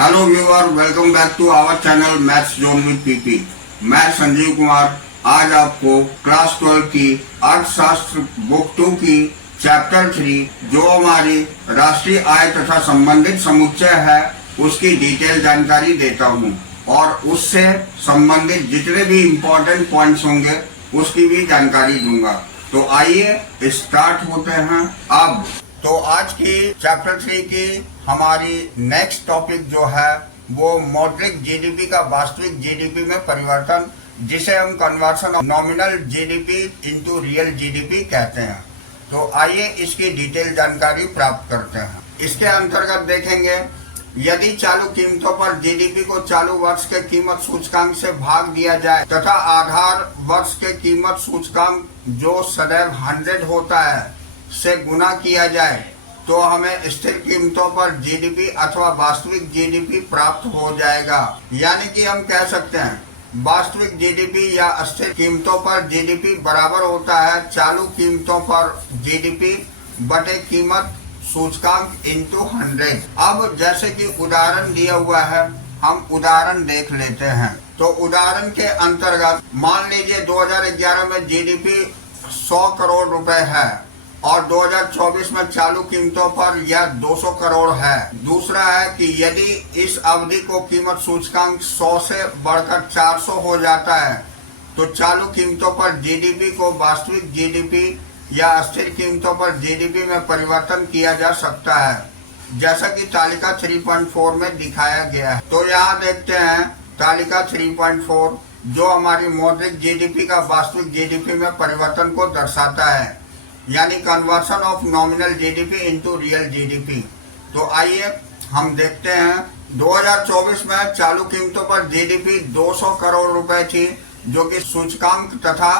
Hello viewer, welcome back to our channel maths zone with PP. मैं संजीव कुमार आज आपको class 12 की अर्थशास्त्र बुक 2 की चैप्टर 3 जो हमारी राष्ट्रीय आय तथा संबंधित समुच्चय है उसकी डिटेल जानकारी देता हूँ और उससे संबंधित जितने भी इम्पोर्टेंट पॉइंट्स होंगे उसकी भी जानकारी दूंगा। तो आइए स्टार्ट होते हैं अब। तो आज की चैप्टर 3 की हमारी नेक्स्ट टॉपिक जो है वो मौद्रिक जीडीपी का वास्तविक जीडीपी में परिवर्तन, जिसे हम conversion of nominal GDP into real GDP कहते हैं। तो आइए इसकी डिटेल जानकारी प्राप्त करते हैं। इसके अंतर्गत देखेंगे, यदि चालू कीमतों पर जीडीपी को चालू वर्ष के कीमत सूचकांक से भाग दिया जाए तथा आधार वर्ष के कीमत सूचकांक जो सदैव 100 होता है से गुना किया जाए तो हमें स्थिर कीमतों पर जीडीपी अथवा वास्तविक जीडीपी प्राप्त हो जाएगा। यानी कि हम कह सकते हैं वास्तविक जीडीपी या स्थिर कीमतों पर जीडीपी बराबर होता है चालू कीमतों पर जीडीपी बटे कीमत सूचकांक इंटू 100। अब जैसे कि उदाहरण दिया हुआ है, हम उदाहरण देख लेते हैं। तो उदाहरण के अंतर्गत मान लीजिए 2011 में जीडीपी 100 करोड़ रुपए है और 2024 में चालू कीमतों पर यह 200 करोड़ है। दूसरा है कि यदि इस अवधि को कीमत सूचकांक 100 से बढ़कर 400 हो जाता है तो चालू कीमतों पर जीडीपी को वास्तविक जीडीपी या स्थिर कीमतों पर जीडीपी में परिवर्तन किया जा सकता है, जैसा कि तालिका 3.4 में दिखाया गया है। तो यहाँ देखते हैं तालिका 3.4 जो हमारी मौद्रिक जीडीपी का वास्तविक जीडीपी में परिवर्तन को दर्शाता है, यानी conversion of nominal GDP into real GDP. तो आइए हम देखते हैं 2024 में चालू कीमतों पर जीडीपी 200 करोड़ रुपए थी, जो कि सूचकांक तथा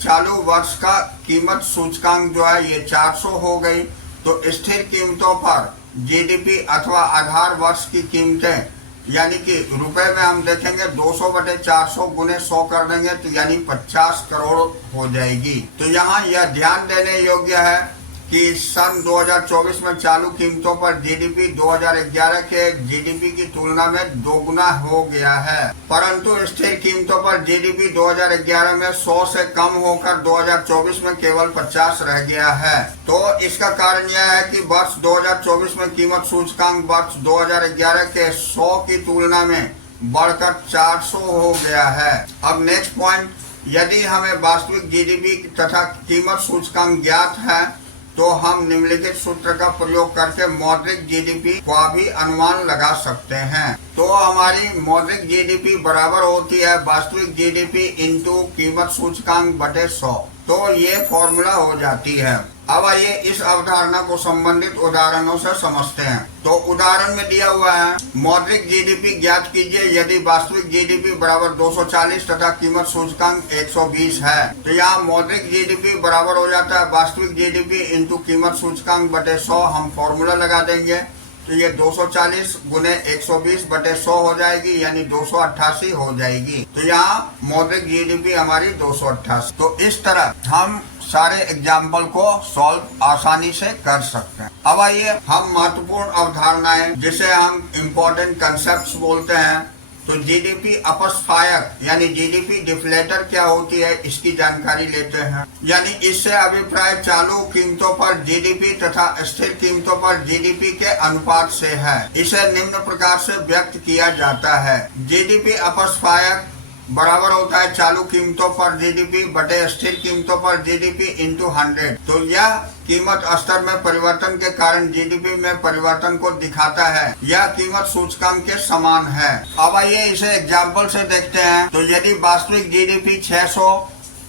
चालू वर्ष का कीमत सूचकांक जो है ये 400 हो गई। तो स्थिर कीमतों पर जीडीपी अथवा आधार वर्ष की कीमतें यानी कि रुपए में हम देखेंगे 200 बटे 400 गुने 100 कर देंगे तो यानी 50 करोड़ हो जाएगी। तो यहाँ यह ध्यान देने योग्य है कि सन 2024 में चालू कीमतों पर जीडीपी 2011 के जीडीपी की तुलना में दोगुना हो गया है, परंतु स्थिर कीमतों पर जीडीपी 2011 में 100 से कम होकर 2024 में केवल 50 रह गया है। तो इसका कारण यह है कि वर्ष 2024 में कीमत सूचकांक वर्ष 2011 के 100 की तुलना में बढ़कर 400 हो गया है। अब नेक्स्ट पॉइंट, यदि हमें वास्तविक जीडीपी तथा कीमत सूचकांक ज्ञात है तो हम निम्नलिखित सूत्र का प्रयोग करके मौद्रिक जीडीपी का भी अनुमान लगा सकते हैं। तो हमारी मौद्रिक जीडीपी बराबर होती है वास्तविक जीडीपी इंटू कीमत सूचकांक बटे 100। तो ये फॉर्मूला हो जाती है। अब आइए इस अवधारणा को संबंधित उदाहरणों से समझते हैं। तो उदाहरण में दिया हुआ है मौद्रिक जीडीपी ज्ञात कीजिए यदि वास्तविक जीडीपी बराबर 240 तथा कीमत सूचकांक 120 है। तो यहाँ मौद्रिक जीडीपी बराबर हो जाता है वास्तविक जीडीपी इंटू कीमत सूचकांक बटे 100। हम फॉर्मूला लगा देंगे तो ये 240 गुने 120 बटे 100 हो जाएगी, यानी 288 हो जाएगी। तो यहाँ मौद्रिक जीडीपी हमारी 288। तो इस तरह हम सारे एग्जाम्पल को सॉल्व आसानी से कर सकते हैं। अब आइए हम महत्वपूर्ण अवधारणाएं जिसे हम इम्पोर्टेंट कंसेप्ट्स बोलते हैं, तो जीडीपी अपस्फायक यानी जीडीपी डिफ्लेटर क्या होती है इसकी जानकारी लेते हैं। यानी इससे अभिप्राय चालू कीमतों पर जीडीपी तथा स्थिर कीमतों पर जीडीपी के अनुपात से है। इसे निम्न प्रकार से व्यक्त किया जाता है, जीडीपी अपस्फायक बराबर होता है चालू कीमतों पर जीडीपी बटे स्थिर कीमतों पर जीडीपी इंटू 100। तो यह कीमत स्तर में परिवर्तन के कारण जीडीपी में परिवर्तन को दिखाता है। यह कीमत सूचकांक के समान है। अब आइए इसे एग्जाम्पल से देखते हैं। तो यदि वास्तविक जीडीपी 600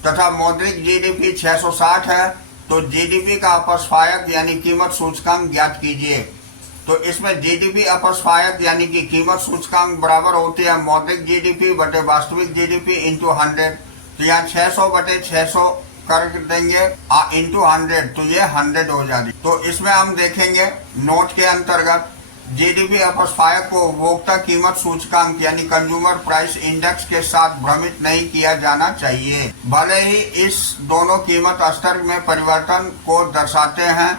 तथा मौद्रिक जीडीपी 660 है तो जीडीपी का अपस्फायक यानी कीमत सूचकांक ज्ञात कीजिए। तो इसमें जीडीपी अपस्फायक यानी कि कीमत सूचकांक बराबर होती है मौद्रिक जीडीपी बटे वास्तविक जीडीपी इंटू 100। तो यहाँ 600 बटे 600 कर देंगे इंटू 100 तो ये 100 हो जाती। तो इसमें हम देखेंगे नोट के अंतर्गत जीडीपी अपस्फायक को उपभोक्ता कीमत सूचकांक यानी कंज्यूमर प्राइस इंडेक्स के साथ भ्रमित नहीं किया जाना चाहिए। भले ही इस दोनों कीमत स्तर में परिवर्तन को दर्शाते हैं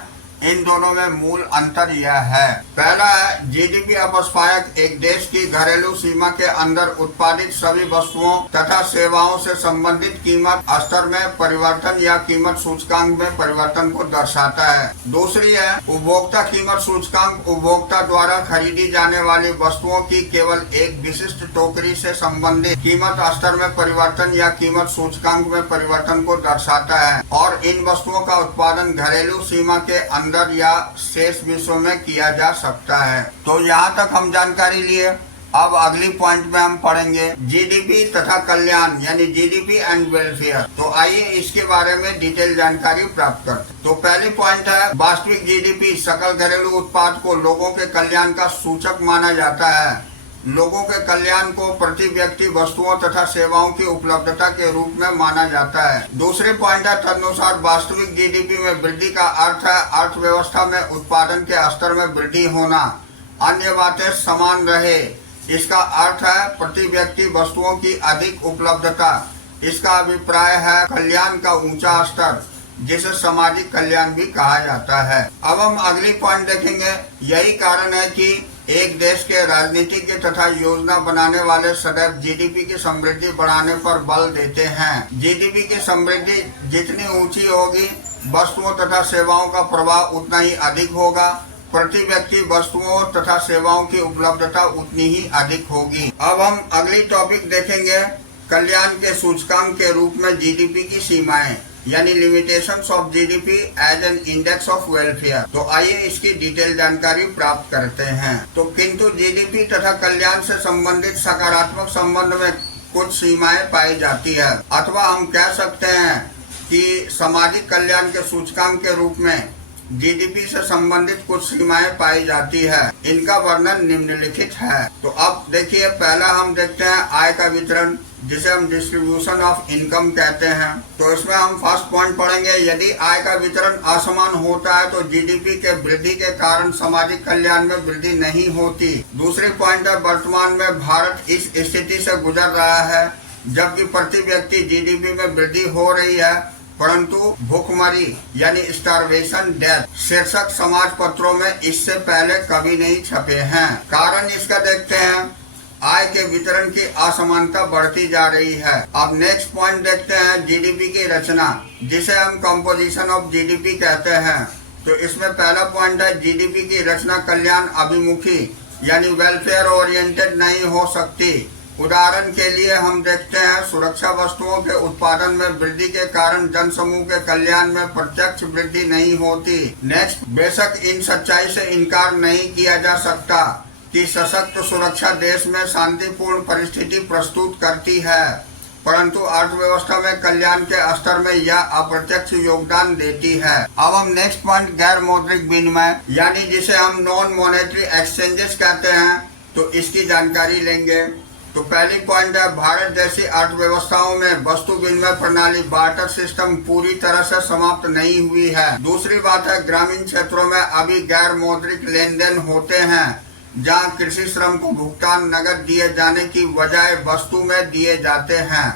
इन दोनों में मूल अंतर यह है। पहला है जीडीपी अपस्मायक एक देश की घरेलू सीमा के अंदर उत्पादित सभी वस्तुओं तथा सेवाओं से संबंधित कीमत स्तर में परिवर्तन या कीमत सूचकांक में परिवर्तन को दर्शाता है। दूसरी है उपभोक्ता कीमत सूचकांक उपभोक्ता द्वारा खरीदी जाने वाली वस्तुओं की केवल एक विशिष्ट टोकरी से संबंधित कीमत स्तर में परिवर्तन या कीमत सूचकांक में परिवर्तन को दर्शाता है और इन वस्तुओं का उत्पादन घरेलू सीमा के अंदर या शेष विश्व में किया जा सकता है। तो यहाँ तक हम जानकारी लिए। अब अगली पॉइंट में हम पढ़ेंगे जीडीपी तथा कल्याण यानी जीडीपी एंड वेलफेयर। तो आइए इसके बारे में डिटेल जानकारी प्राप्त करते हैं। तो पहली पॉइंट है वास्तविक जीडीपी सकल घरेलू उत्पाद को लोगों के कल्याण का सूचक माना जाता है। लोगों के कल्याण को प्रति व्यक्ति वस्तुओं तथा सेवाओं की उपलब्धता के रूप में माना जाता है। दूसरे पॉइंट है तदनुसार वास्तविक जीडीपी में वृद्धि का अर्थ है अर्थव्यवस्था में उत्पादन के स्तर में वृद्धि होना, अन्य बातें समान रहे। इसका अर्थ है प्रति व्यक्ति वस्तुओं की अधिक उपलब्धता। इसका अभिप्राय है कल्याण का ऊंचा स्तर, जिसे सामाजिक कल्याण भी कहा जाता है। अब हम अगली पॉइंट देखेंगे। यही कारण है कि एक देश के राजनीतिज्ञ तथा योजना बनाने वाले सदैव जीडीपी की समृद्धि बढ़ाने पर बल देते हैं। जीडीपी की समृद्धि जितनी ऊंची होगी, वस्तुओं तथा सेवाओं का प्रभाव उतना ही अधिक होगा। प्रति व्यक्ति वस्तुओं तथा सेवाओं की उपलब्धता उतनी ही अधिक होगी। अब हम अगली टॉपिक देखेंगे कल्याण के सूचकांक के रूप में जीडीपी की सीमाएं यानी limitations of GDP as an index of welfare. तो आइए इसकी डिटेल जानकारी प्राप्त करते हैं। तो किंतु जीडीपी तथा कल्याण से संबंधित सकारात्मक संबंध में कुछ सीमाएं पाई जाती है, अथवा हम कह सकते हैं कि सामाजिक कल्याण के सूचकांक के रूप में जीडीपी से संबंधित कुछ सीमाएं पाई जाती है। इनका वर्णन निम्नलिखित है। तो अब देखिए, पहला हम देखते हैं आय का वितरण, जिसे हम डिस्ट्रीब्यूशन ऑफ इनकम कहते हैं। तो इसमें हम फर्स्ट पॉइंट पढ़ेंगे, यदि आय का वितरण असमान होता है तो जीडीपी के वृद्धि के कारण सामाजिक कल्याण में वृद्धि नहीं होती। दूसरी पॉइंट है वर्तमान में भारत इस स्थिति से गुजर रहा है जबकि प्रति व्यक्ति जीडीपी में वृद्धि हो रही है, परंतु भूखमरी यानी स्टारवेशन डेथ शीर्षक समाज पत्रों में इससे पहले कभी नहीं छपे हैं। कारण इसका देखते हैं, आय के वितरण की असमानता बढ़ती जा रही है। अब नेक्स्ट पॉइंट देखते हैं जीडीपी की रचना, जिसे हम कंपोजिशन ऑफ जीडीपी कहते हैं। तो इसमें पहला पॉइंट है जीडीपी की रचना कल्याण अभिमुखी यानी वेलफेयर ओरिएंटेड नहीं हो सकती। उदाहरण के लिए हम देखते हैं सुरक्षा वस्तुओं के उत्पादन में वृद्धि के कारण जनसमूह के कल्याण में प्रत्यक्ष वृद्धि नहीं होती। नेक्स्ट, बेशक इन सच्चाई से इनकार नहीं किया जा सकता कि सशक्त सुरक्षा देश में शांतिपूर्ण परिस्थिति प्रस्तुत करती है, परंतु अर्थव्यवस्था में कल्याण के स्तर में यह अप्रत्यक्ष योगदान देती है। अब हम नेक्स्ट पॉइंट गैर मौद्रिक विनिमय यानी जिसे हम नॉन मॉनेटरी एक्सचेंजेस कहते हैं, तो इसकी जानकारी लेंगे। तो पहली पॉइंट है भारत जैसी अर्थव्यवस्थाओं में वस्तु विनिमय प्रणाली बार्टर सिस्टम पूरी तरह से समाप्त नहीं हुई है। दूसरी बात है ग्रामीण क्षेत्रों में अभी गैर मौद्रिक लेन देन होते हैं, जहां कृषि श्रम को भुगतान नगद दिए जाने की बजाय वस्तु में दिए जाते हैं,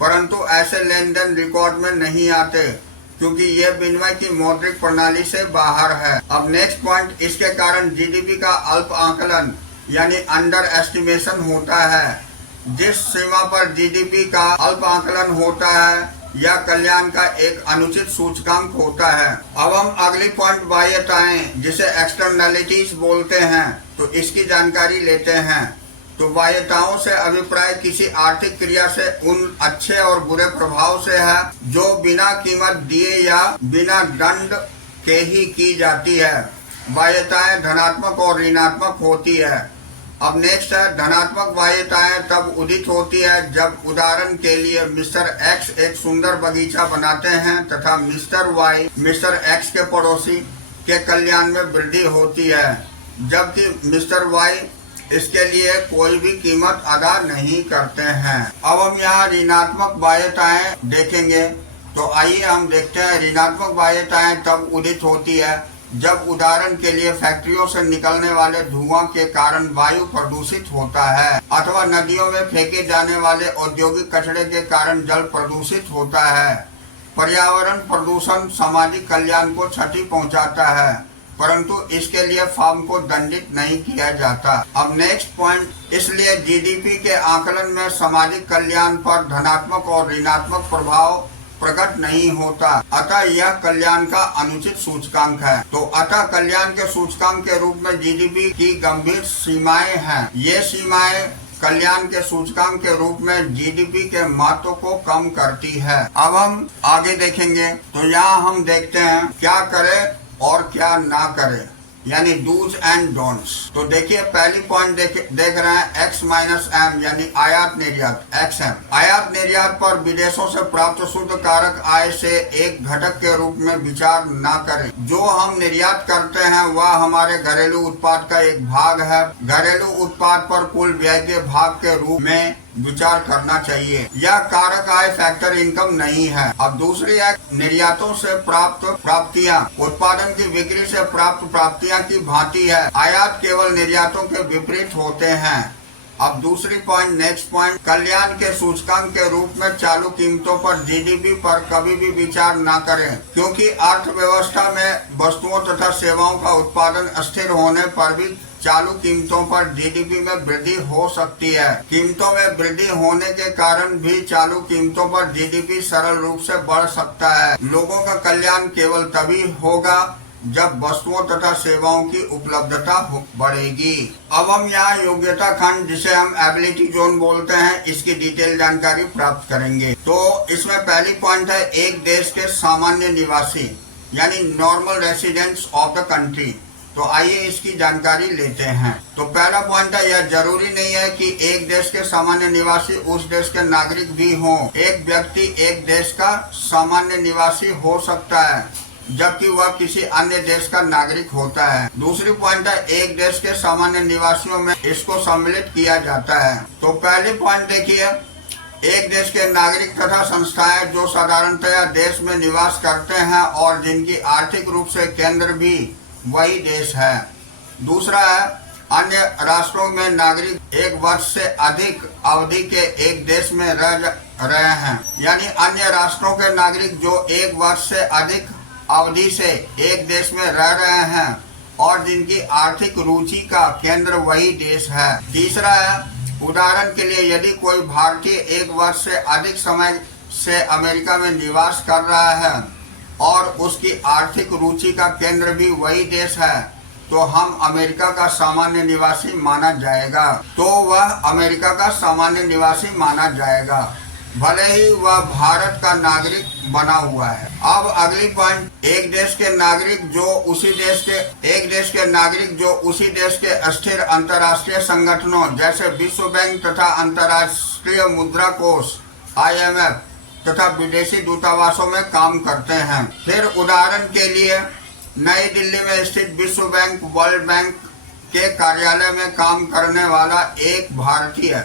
परंतु ऐसे लेन देन रिकॉर्ड में नहीं आते क्योंकि ये विनिमय की मौद्रिक प्रणाली से बाहर है। अब नेक्स्ट पॉइंट, इसके कारण जीडीपी का अल्प आकलन यानी अंडर एस्टिमेशन होता है। जिस सीमा पर जीडीपी का अल्प आकलन होता है या कल्याण का एक अनुचित सूचकांक होता है। अब हम अगली पॉइंट बाह्यताएं जिसे एक्सटर्नलिटीज बोलते हैं, तो इसकी जानकारी लेते हैं। तो बाह्यताओं से अभिप्राय किसी आर्थिक क्रिया से उन अच्छे और बुरे प्रभाव से है जो बिना कीमत दिए या बिना दंड के ही की जाती है। बाह्यताएं धनात्मक और ऋणात्मक होती है। अब नेक्स्ट है धनात्मक बाह्यताएं तब उदित होती है जब उदाहरण के लिए मिस्टर एक्स एक सुंदर बगीचा बनाते हैं तथा मिस्टर वाई मिस्टर एक्स के पड़ोसी के कल्याण में वृद्धि होती है, जबकि मिस्टर वाई इसके लिए कोई भी कीमत अदा नहीं करते हैं। अब हम यहाँ ऋणात्मक बाह्यताएं देखेंगे। तो आइए हम देखते हैं ऋणात्मक बाह्यताएं तब उदित होती है जब उदाहरण के लिए फैक्ट्रियों से निकलने वाले धुआं के कारण वायु प्रदूषित होता है, अथवा नदियों में फेंके जाने वाले औद्योगिक कचरे के कारण जल प्रदूषित होता है। पर्यावरण प्रदूषण सामाजिक कल्याण को क्षति पहुंचाता है, परंतु इसके लिए फर्म को दंडित नहीं किया जाता। अब नेक्स्ट पॉइंट, इसलिए जीडीपी के आकलन में सामाजिक कल्याण पर धनात्मक और ऋणात्मक प्रभाव प्रकट नहीं होता, अतः यह कल्याण का अनुचित सूचकांक है। तो अतः कल्याण के सूचकांक के रूप में जीडीपी की गंभीर सीमाएं हैं। ये सीमाएं कल्याण के सूचकांक के रूप में जीडीपी के महत्व को कम करती है। अब हम आगे देखेंगे, तो यहाँ हम देखते हैं क्या करें और क्या ना करें, यानी डूज एंड डोंट्स। तो देखिए पहली पॉइंट देख रहे हैं एक्स माइनस एम, यानी आयात निर्यात XM। आयात निर्यात पर विदेशों से प्राप्त शुद्ध कारक आय से एक घटक के रूप में विचार न करें। जो हम निर्यात करते हैं वह हमारे घरेलू उत्पाद का एक भाग है। घरेलू उत्पाद पर कुल व्यय के भाग के रूप में विचार करना चाहिए। यह कारक आय फैक्टर इनकम नहीं है। अब दूसरी है निर्यातों से प्राप्त प्राप्तियां उत्पादन की बिक्री से प्राप्त प्राप्तियां की भांति है। आयात केवल निर्यातों के विपरीत होते हैं। अब दूसरी पॉइंट, नेक्स्ट पॉइंट, कल्याण के सूचकांक के रूप में चालू कीमतों पर जीडीपी पर कभी भी विचार न करें, क्योंकि अर्थव्यवस्था में वस्तुओं तथा सेवाओं का उत्पादन स्थिर होने पर भी चालू कीमतों पर जीडीपी में वृद्धि हो सकती है। कीमतों में वृद्धि होने के कारण भी चालू कीमतों पर जीडीपी सरल रूप से बढ़ सकता है। लोगों का कल्याण केवल तभी होगा जब वस्तुओं तथा सेवाओं की उपलब्धता बढ़ेगी। अब हम यहाँ योग्यता खंड, जिसे हम एबिलिटी जोन बोलते हैं, इसकी डिटेल जानकारी प्राप्त करेंगे। तो इसमें पहली पॉइंट है एक देश के सामान्य निवासी, यानी normal residents of the country. तो आइए इसकी जानकारी लेते हैं। तो पहला पॉइंट है, यह जरूरी नहीं है कि एक देश के सामान्य निवासी उस देश के नागरिक भी हों। एक व्यक्ति एक देश का सामान्य निवासी हो सकता है जबकि वह किसी अन्य देश का नागरिक होता है। दूसरी पॉइंट है, एक देश के सामान्य निवासियों में इसको सम्मिलित किया जाता है। तो पहली पॉइंट देखिए, एक देश के नागरिक तथा संस्थाएं जो साधारणतया देश में निवास करते हैं और जिनकी आर्थिक रूप से केंद्र भी वही देश है। दूसरा है, अन्य राष्ट्रों में नागरिक एक वर्ष से अधिक अवधि के एक देश में रह रहे हैं, यानी अन्य राष्ट्रों के नागरिक जो एक वर्ष से अधिक अवधि से एक देश में रह रहे हैं और जिनकी आर्थिक रुचि का केंद्र वही देश है। तीसरा है, उदाहरण के लिए यदि कोई भारतीय एक वर्ष से अधिक समय से अमेरिका में निवास कर रहा है और उसकी आर्थिक रुचि का केंद्र भी वही देश है, तो हम अमेरिका का सामान्य निवासी माना जाएगा। तो वह अमेरिका का सामान्य निवासी माना जाएगा, भले ही वह भारत का नागरिक बना हुआ है। अब अगली पॉइंट, एक देश के नागरिक जो उसी देश के स्थिर अंतर्राष्ट्रीय संगठनों जैसे विश्व बैंक तथा अंतर्राष्ट्रीय मुद्रा कोष IMF तथा विदेशी दूतावासों में काम करते हैं। फिर उदाहरण के लिए नई दिल्ली में स्थित विश्व बैंक, वर्ल्ड बैंक के कार्यालय में काम करने वाला एक भारतीय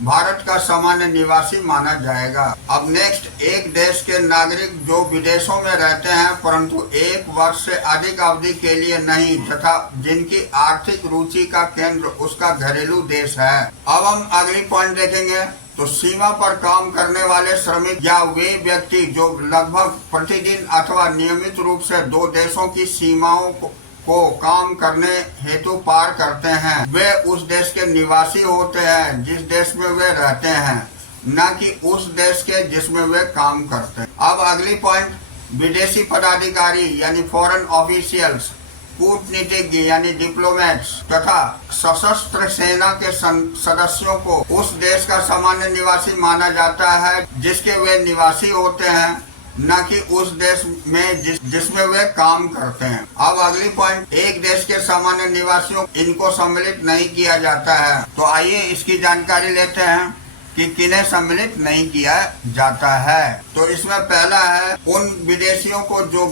भारत का सामान्य निवासी माना जाएगा। अब नेक्स्ट, एक देश के नागरिक जो विदेशों में रहते हैं परंतु एक वर्ष से अधिक अवधि के लिए नहीं तथा जिनकी आर्थिक रुचि का केंद्र उसका घरेलू देश है। अब हम अगली पॉइंट देखेंगे। तो सीमा पर काम करने वाले श्रमिक या वे व्यक्ति जो लगभग प्रतिदिन अथवा नियमित रूप से दो देशों की सीमाओं को काम करने हेतु पार करते हैं, वे उस देश के निवासी होते हैं जिस देश में वे रहते हैं, न कि उस देश के जिसमें वे काम करते हैं। अब अगली पॉइंट, विदेशी पदाधिकारी यानी फॉरेन ऑफिशियल्स, कूटनीतिज्ञ यानी डिप्लोमेट्स तथा सशस्त्र सेना के सदस्यों को उस देश का सामान्य निवासी माना जाता है जिसके वे निवासी होते हैं, न कि उस देश में जिसमें वे काम करते हैं। अब अगली पॉइंट, एक देश के सामान्य निवासियों इनको सम्मिलित नहीं किया जाता है। तो आइए इसकी जानकारी लेते हैं कि किन्हें सम्मिलित नहीं किया जाता है। तो इसमें पहला है उन विदेशियों को जो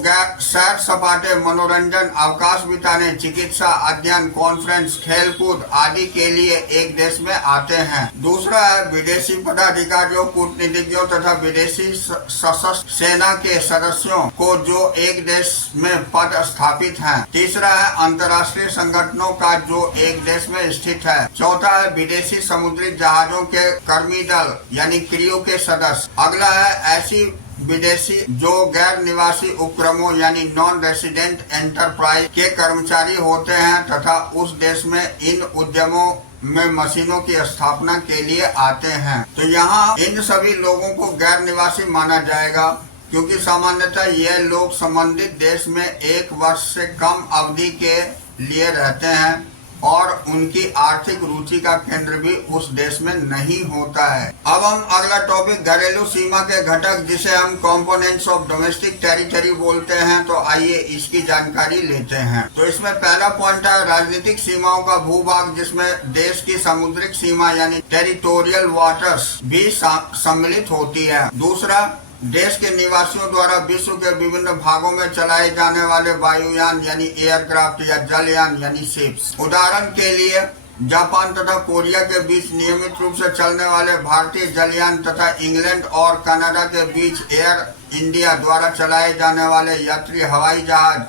सैर सपाटे, मनोरंजन, अवकाश बिताने, चिकित्सा, अध्ययन, कॉन्फ्रेंस, खेलकूद आदि के लिए एक देश में आते हैं। दूसरा है विदेशी पदाधिकारियों, कूटनीतिज्ञों तथा विदेशी सशस्त्र सेना के सदस्यों को जो एक देश में पद स्थापित हैं। तीसरा है अंतर्राष्ट्रीय संगठनों का जो एक देश में स्थित है। चौथा है विदेशी समुद्री जहाजों के कर्मी दल यानी क्रियो के सदस्य। अगला है ऐसी विदेशी जो गैर निवासी उपक्रमों यानी नॉन रेसिडेंट एंटरप्राइज के कर्मचारी होते हैं तथा उस देश में इन उद्यमों में मशीनों की स्थापना के लिए आते हैं। तो यहाँ इन सभी लोगों को गैर निवासी माना जाएगा, क्योंकि सामान्यतः ये लोग संबंधित देश में 1 वर्ष से कम अवधि के लिए रहते हैं और उनकी आर्थिक रुचि का केंद्र भी उस देश में नहीं होता है। अब हम अगला टॉपिक घरेलू सीमा के घटक जिसे हम कंपोनेंट्स ऑफ डोमेस्टिक टेरिटरी बोलते हैं, तो आइए इसकी जानकारी लेते हैं। तो इसमें पहला पॉइंट है राजनीतिक सीमाओं का भूभाग, जिसमें देश की समुद्रिक सीमा यानी टेरिटोरियल वाटर्स भी सम्मिलित होती है। दूसरा, देश के निवासियों द्वारा विश्व के विभिन्न भागों में चलाए जाने वाले वायुयान यानी एयरक्राफ्ट या जलयान यानी शिप्स। उदाहरण के लिए जापान तथा कोरिया के बीच नियमित रूप से चलने वाले भारतीय जलयान तथा इंग्लैंड और कनाडा के बीच एयर इंडिया द्वारा चलाए जाने वाले यात्री हवाई जहाज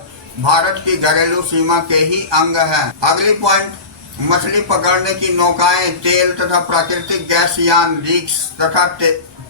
भारत की घरेलू सीमा के ही अंग है। अगली पॉइंट, मछली पकड़ने की नौकाएं, तेल तथा प्राकृतिक गैस यान, रिग्स तथा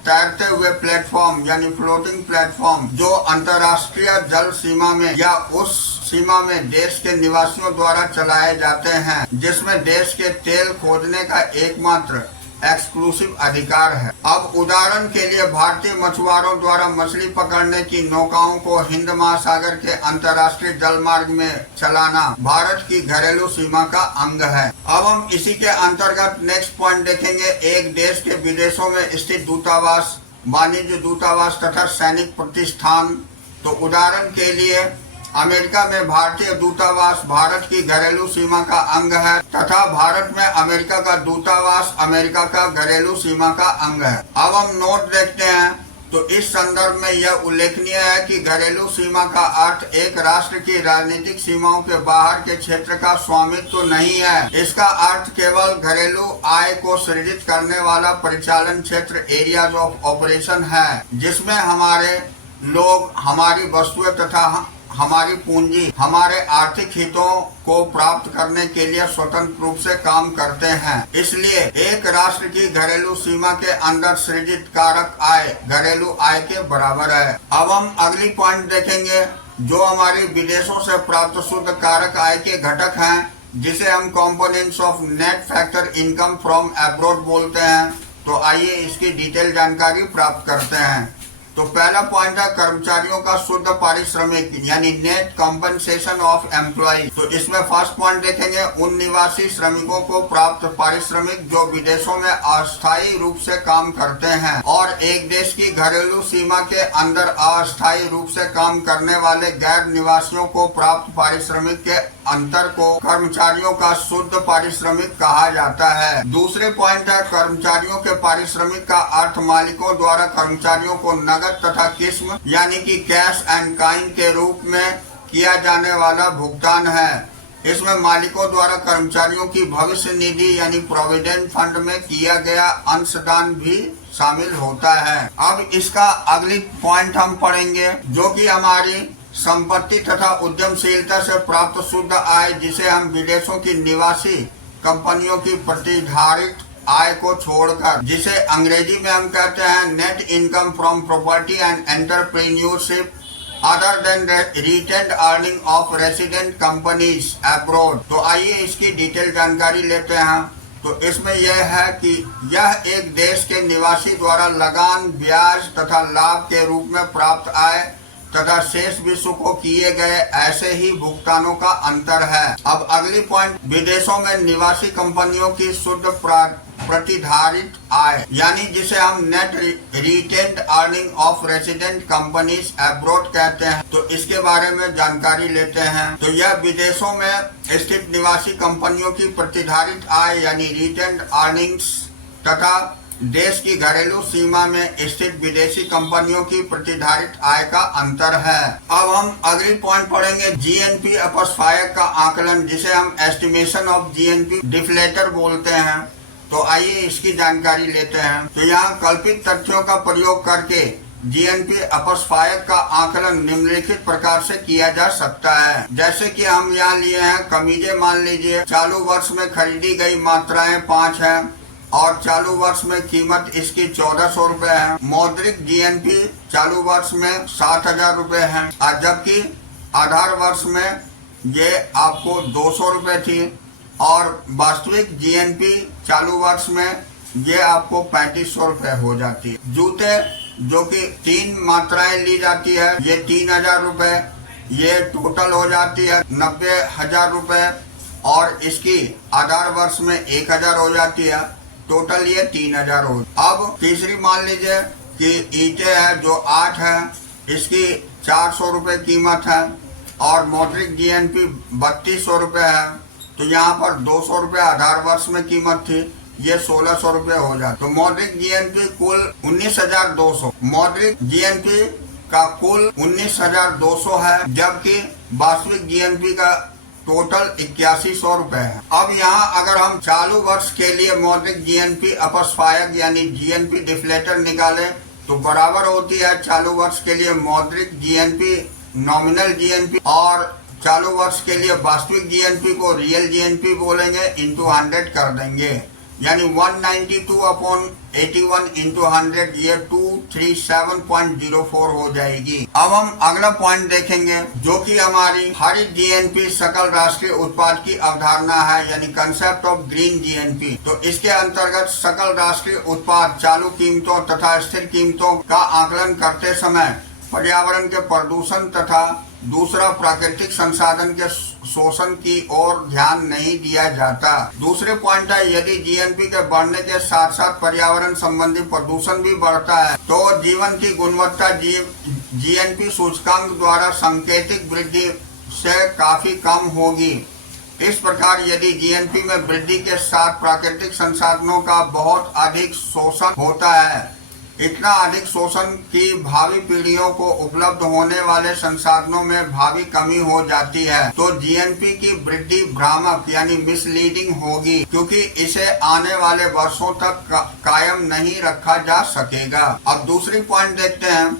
तैरते हुए प्लेटफॉर्म यानी फ्लोटिंग प्लेटफॉर्म जो अंतर्राष्ट्रीय जल सीमा में या उस सीमा में देश के निवासियों द्वारा चलाए जाते हैं, जिसमें देश के तेल खोजने का एकमात्र एक्सक्लूसिव अधिकार है। अब उदाहरण के लिए भारतीय मछुआरों द्वारा मछली पकड़ने की नौकाओं को हिंद महासागर के अंतर्राष्ट्रीय जलमार्ग में चलाना भारत की घरेलू सीमा का अंग है। अब हम इसी के अंतर्गत नेक्स्ट पॉइंट देखेंगे, एक देश के विदेशों में स्थित दूतावास, वाणिज्य दूतावास तथा सैनिक प्रतिष्ठान। तो उदाहरण के लिए अमेरिका में भारतीय दूतावास भारत की घरेलू सीमा का अंग है तथा भारत में अमेरिका का दूतावास अमेरिका का घरेलू सीमा का अंग है। अब हम नोट देखते हैं। तो इस संदर्भ में यह उल्लेखनीय है कि घरेलू सीमा का अर्थ एक राष्ट्र की राजनीतिक सीमाओं के बाहर के क्षेत्र का स्वामित्व तो नहीं है। इसका अर्थ केवल घरेलू आय को सृजित करने वाला परिचालन क्षेत्र एरियाज ऑफ ऑपरेशन है, जिसमें हमारे लोग, हमारी वस्तुएं तथा हमारी पूंजी हमारे आर्थिक हितों को प्राप्त करने के लिए स्वतंत्र रूप से काम करते हैं। इसलिए एक राष्ट्र की घरेलू सीमा के अंदर सृजित कारक आय घरेलू आय के बराबर है। अब हम अगली पॉइंट देखेंगे जो हमारी विदेशों से प्राप्त शुद्ध कारक आय के घटक हैं, जिसे हम components of net factor income from abroad बोलते हैं। तो आइए इसकी डिटेल जानकारी प्राप्त करते हैं। तो पहला पॉइंट है कर्मचारियों का शुद्ध पारिश्रमिक यानी नेट कॉम्पनसेशन ऑफ एम्प्लॉय। तो इसमें फर्स्ट पॉइंट देखेंगे उन निवासी श्रमिकों को प्राप्त पारिश्रमिक जो विदेशों में अस्थायी रूप से काम करते हैं और एक देश की घरेलू सीमा के अंदर अस्थायी रूप से काम करने वाले गैर निवासियों को प्राप्त पारिश्रमिक के अंतर को कर्मचारियों का शुद्ध पारिश्रमिक कहा जाता है। दूसरे पॉइंट है कर्मचारियों के पारिश्रमिक का अर्थ मालिकों द्वारा कर्मचारियों को नगद तथा किस्म यानी कि कैश एंड काइन के रूप में किया जाने वाला भुगतान है। इसमें मालिकों द्वारा कर्मचारियों की भविष्य निधि यानी प्रोविडेंट फंड में किया गया अंशदान भी शामिल होता है। अब इसका अगली पॉइंट हम पढ़ेंगे जो कि हमारी संपत्ति तथा उद्यमशीलता से प्राप्त शुद्ध आय, जिसे हम विदेशों की निवासी कंपनियों की प्रतिधारित आय को छोड़कर, जिसे अंग्रेजी में हम कहते हैं net income from property and entrepreneurship other than retained earning of resident companies abroad. तो आइए इसकी डिटेल जानकारी लेते हैं। तो इसमें यह है कि यह एक देश के निवासी द्वारा लगान, ब्याज तथा लाभ के रूप में प्राप्त आय तथा शेष विश्व को किए गए ऐसे ही भुगतानों का अंतर है। अब अगली पॉइंट विदेशों में निवासी कंपनियों की शुद्ध प्रतिधारित आय यानी जिसे हम net retained earning of resident companies abroad कहते हैं। तो इसके बारे में जानकारी लेते हैं। तो यह विदेशों में स्थित निवासी कंपनियों की प्रतिधारित आय यानी रिटेन्ड अर्निंग्स तथा देश की घरेलू सीमा में स्थित विदेशी कंपनियों की प्रतिधारित आय का अंतर है। अब हम अगली पॉइंट पढ़ेंगे जीएनपी अपस्फायक का आकलन, जिसे हम एस्टिमेशन ऑफ जीएनपी डिफ्लेटर बोलते हैं। तो आइए इसकी जानकारी लेते हैं। तो यहाँ कल्पित तथ्यों का प्रयोग करके जीएनपी अपस्फायक का आकलन निम्नलिखित प्रकार से किया जा सकता है। जैसे कि हम यहाँ लिए हैं कमीजें, मान लीजिए चालू वर्ष में खरीदी गई मात्राएं 5 है और चालू वर्ष में कीमत इसकी 1400 रुपए है। मौद्रिक जीएनपी चालू वर्ष में 60,000 रुपए है, जबकि आधार वर्ष में ये आपको 200 रुपए थी और वास्तविक जीएनपी चालू वर्ष में ये आपको 3500 रुपए हो जाती है। जूते जो कि 3 मात्राएं ली जाती है, ये 3000 रुपए, ये टोटल हो जाती है 90,000 रुपए और इसकी आधार वर्ष में 1000 हो जाती है, टोटल ये 3000 हो। अब तीसरी मान लीजिए कि ईंटें है जो 8 है, इसकी 400 रुपए कीमत है और मौद्रिक जीएनपी 3200 रुपए है, तो यहाँ पर 200 रुपए आधार वर्ष में कीमत थी, ये 1600 रुपए हो जाए। तो मौद्रिक जीएनपी कुल 19,200, मौद्रिक जीएनपी का कुल 19,200 है, जबकि वास्तविक जीएनपी का टोटल 8100 रुपए है। अब यहाँ अगर हम चालू वर्ष के लिए मौद्रिक जीएनपी अपस्फायक यानी जीएनपी डिफ्लेटर निकाले तो बराबर होती है चालू वर्ष के लिए मौद्रिक जीएनपी नॉमिनल जीएनपी और चालू वर्ष के लिए वास्तविक जीएनपी को रियल जीएनपी बोलेंगे, इंटू 100 कर देंगे, यानी 192/81 इंटू 100, ये 237.04 हो जाएगी। अब हम अगला पॉइंट देखेंगे जो कि हमारी हरित जीएनपी सकल राष्ट्रीय उत्पाद की अवधारणा है, यानी कंसेप्ट ऑफ ग्रीन जीएनपी। तो इसके अंतर्गत सकल राष्ट्रीय उत्पाद चालू कीमतों तथा स्थिर कीमतों का आकलन करते समय पर्यावरण के प्रदूषण तथा दूसरा प्राकृतिक संसाधन के शोषण की ओर ध्यान नहीं दिया जाता। दूसरे पॉइंट है, यदि जीएनपी के बढ़ने के साथ साथ पर्यावरण संबंधी प्रदूषण भी बढ़ता है तो जीवन की गुणवत्ता जीएनपी सूचकांक द्वारा सांकेतिक वृद्धि से काफी कम होगी। इस प्रकार यदि जीएनपी में वृद्धि के साथ प्राकृतिक संसाधनों का बहुत अधिक शोषण होता है, इतना अधिक शोषण की भावी पीढ़ियों को उपलब्ध होने वाले संसाधनों में भावी कमी हो जाती है, तो जीएनपी की वृद्धि भ्रामक यानी मिसलीडिंग होगी, क्योंकि इसे आने वाले वर्षों तक कायम नहीं रखा जा सकेगा। अब दूसरी पॉइंट देखते हैं।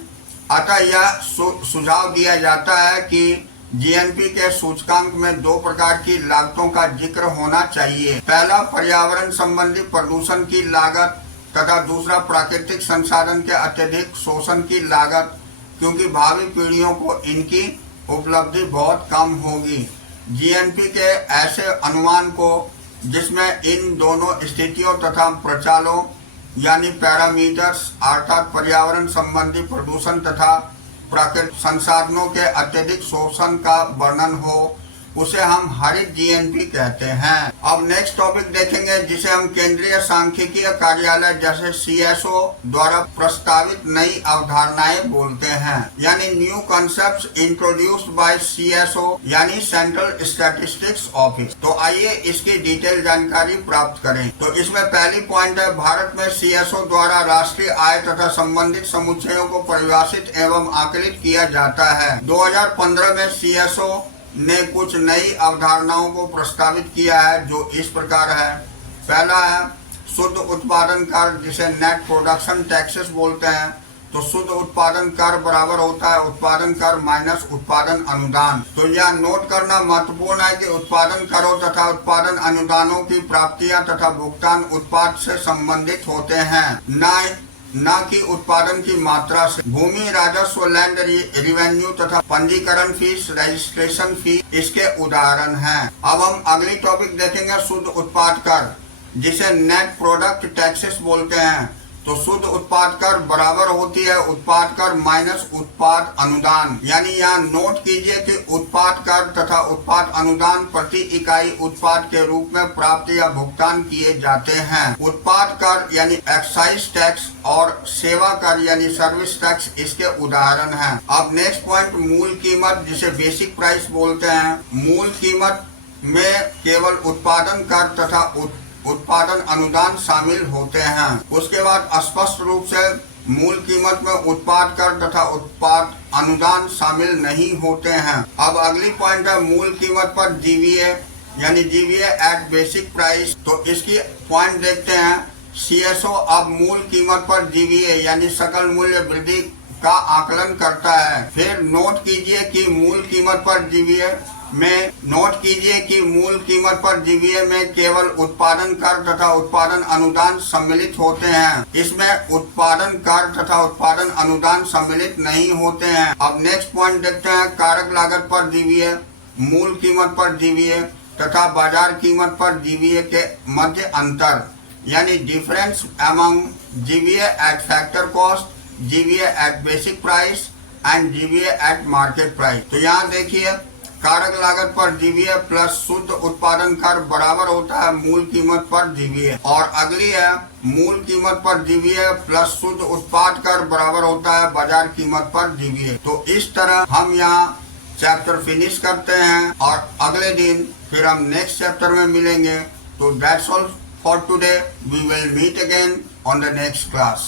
अतः यह सुझाव दिया जाता है कि जीएनपी के सूचकांक में 2 प्रकार की लागतों का जिक्र होना चाहिए। पहला पर्यावरण संबंधी प्रदूषण की लागत तथा दूसरा प्राकृतिक संसाधन के अत्यधिक शोषण की लागत, क्योंकि भावी पीढ़ियों को इनकी उपलब्धि बहुत कम होगी। जीएनपी के ऐसे अनुमान को जिसमें इन दोनों स्थितियों तथा प्रचालों यानी पैरामीटर्स अर्थात पर्यावरण संबंधी प्रदूषण तथा प्राकृतिक संसाधनों के अत्यधिक शोषण का वर्णन हो, उसे हम हरित जीएनपी कहते हैं। अब नेक्स्ट टॉपिक देखेंगे जिसे हम केंद्रीय सांख्यिकीय कार्यालय जैसे सीएसओ द्वारा प्रस्तावित नई अवधारणाएं बोलते हैं, यानी new concepts introduced by CSO यानी सेंट्रल स्टैटिस्टिक्स ऑफिस। तो आइए इसकी डिटेल जानकारी प्राप्त करें। तो इसमें पहली पॉइंट है, भारत में सीएसओ द्वारा राष्ट्रीय आय तथा संबंधित समुच्चयों को परिभाषित एवं आकलित किया जाता है। 2015 में सीएसओ ने कुछ नई अवधारणाओं को प्रस्तावित किया है जो इस प्रकार है। पहला है शुद्ध उत्पादन कर, जिसे नेट प्रोडक्शन टैक्सेस बोलते हैं। तो शुद्ध उत्पादन कर बराबर होता है उत्पादन कर माइनस उत्पादन अनुदान। तो यह नोट करना महत्वपूर्ण है कि उत्पादन करों तथा उत्पादन अनुदानों की प्राप्तियां तथा भुगतान उत्पाद से संबंधित होते हैं, न कि उत्पादन की मात्रा से। भूमि राजस्व, लैंड रिवेन्यू तथा पंजीकरण फीस, रजिस्ट्रेशन फी इसके उदाहरण हैं। अब हम अगली टॉपिक देखेंगे शुद्ध उत्पाद कर, जिसे नेट प्रोडक्ट टैक्सेस बोलते हैं। तो शुद्ध उत्पाद कर बराबर होती है उत्पाद कर माइनस उत्पाद अनुदान, यानी यहाँ नोट कीजिए कि उत्पाद कर तथा उत्पाद अनुदान प्रति इकाई उत्पाद के रूप में प्राप्त या भुगतान किए जाते हैं। उत्पाद कर यानी एक्साइज टैक्स और सेवा कर यानी सर्विस टैक्स इसके उदाहरण हैं। अब नेक्स्ट पॉइंट मूल कीमत, जिसे बेसिक प्राइस बोलते हैं। मूल कीमत में केवल उत्पादन कर तथा उत्पादन अनुदान शामिल होते हैं। उसके बाद स्पष्ट रूप से मूल कीमत में उत्पाद कर तथा उत्पाद अनुदान शामिल नहीं होते हैं। अब अगली पॉइंट है मूल कीमत पर जीवीए यानी जीवीए एट बेसिक प्राइस। तो इसकी पॉइंट देखते हैं। सीएसओ अब मूल कीमत पर जीवीए यानी सकल मूल्य वृद्धि का आकलन करता है। फिर नोट कीजिए कि मूल कीमत पर जीवीए में नोट कीजिए कि मूल कीमत पर जीवीए में केवल उत्पादन कर तथा उत्पादन अनुदान सम्मिलित होते हैं। इसमें उत्पादन कर तथा उत्पादन अनुदान सम्मिलित नहीं होते हैं। अब नेक्स्ट पॉइंट देखते हैं, कारक लागत पर जीवीए, मूल कीमत पर जीवीए तथा बाजार कीमत पर जीवीए के मध्य अंतर, यानी difference among GVA eight factor cost, GVA eight basic price and GVA eight market price. तो यहाँ देखिए, कारक लागत पर जीवीए प्लस शुद्ध उत्पादन कर बराबर होता है मूल कीमत पर जीवीए, और अगली है मूल कीमत पर जीवीए प्लस शुद्ध उत्पाद कर बराबर होता है बाजार कीमत पर जीवीए। तो इस तरह हम यहाँ चैप्टर फिनिश करते हैं और अगले दिन फिर हम नेक्स्ट चैप्टर में मिलेंगे। तो that's all for today, we will meet again on the next class.